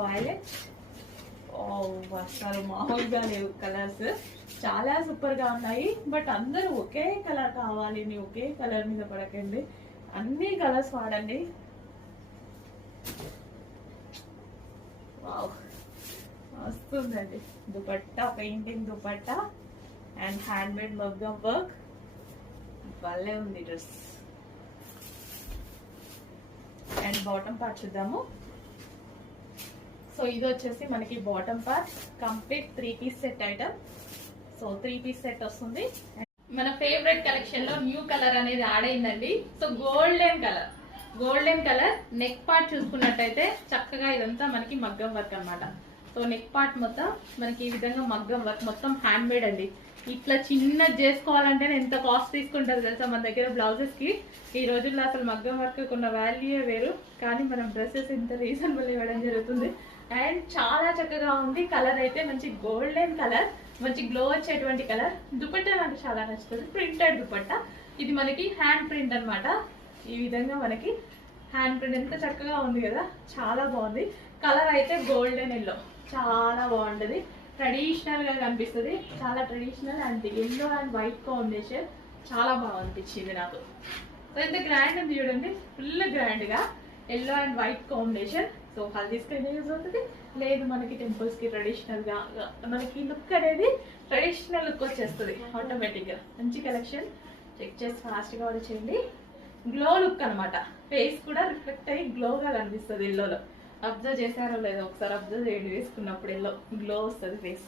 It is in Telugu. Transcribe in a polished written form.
వైలెట్. అసలు మామూలుగా లేవు కలర్స్, చాలా సూపర్ గా ఉన్నాయి. బట్ అందరూ ఒకే కలర్ కావాలి, ఒకే కలర్ మీద పడకండి, అన్ని కలర్స్ వాడండి. వావ్ వస్తుందండి. Dupatta, painting dupatta and hand made మగ్గం వర్క్, భలే ఉంది డ్రెస్. అండ్ బాటమ్ పార్ట్ చూద్దాము. సో ఇది వచ్చేసి మనకి bottom part, complete 3 piece set item. So 3 piece set వస్తుంది. మన ఫేవరెట్ కలెక్షన్ లో న్యూ కలర్ అనేది యాడ్ అయిందండి. So golden colour neck part చూసుకున్నట్టయితే చక్కగా ఇదంతా మనకి మగ్గం వర్క్ అన్నమాట. సో నెక్ పార్ట్ మొత్తం మనకి ఈ విధంగా మగ్గం వర్క్, మొత్తం హ్యాండ్ మేడ్ అండి. ఇట్లా చిన్నది చేసుకోవాలంటే ఎంత కాస్ట్ తీసుకుంటారు తెలుసా మన దగ్గర బ్లౌజెస్ కి. ఈ రోజుల్లో అసలు మగ్గం వర్క్ ఉన్న వాల్యూ వేరు, కానీ మనం డ్రెస్సెస్ ఇంత రీజనబుల్ ఇవ్వడం జరుగుతుంది. అండ్ చాలా చక్కగా ఉంది. కలర్ అయితే మంచి గోల్డెన్ కలర్, మంచి గ్లో వచ్చేటువంటి కలర్. దుపట్టా నాకు చాలా నచ్చుతుంది, ప్రింటెడ్ దుపట్టా. ఇది మనకి హ్యాండ్ ప్రింట్ అన్నమాట. ఈ విధంగా మనకి హ్యాండ్ ప్రింట్ ఎంత చక్కగా ఉంది కదా, చాలా బాగుంది. కలర్ అయితే గోల్డెన్ ఎల్లో, చాలా బాగుంటది. ట్రెడిషనల్ గా కనిపిస్తుంది, చాలా traditional. And yellow and white combination చాలా బాగా అనిపించింది నాకు. సో ఇంత గ్రాండ్ ఉంది చూడండి, ఫుల్ గ్రాండ్ గా yellow and white combination. So haldis కి యూజ్ అవుతుంది, లేదు మనకి టెంపుల్స్ కి ట్రెడిషనల్ గా మనకి లుక్ అనేది ట్రెడిషనల్ లుక్ వచ్చేస్తుంది ఆటోమేటిక్ గా. మంచి కలెక్షన్, చెక్ చేసి ఫాస్ట్ గా ఆర్డర్ చేయండి. గ్లో లుక్ అనమాట, ఫేస్ కూడా రిఫ్లెక్ట్ అయ్యి గ్లోగా కనిపిస్తుంది ఎల్లోలో. అబ్జర్వ్ చేశారో లేదో ఒకసారి అబ్జర్వ్ చేయండి, వేసుకున్నప్పుడు ఎల్లో గ్లో వస్తుంది ఫేస్.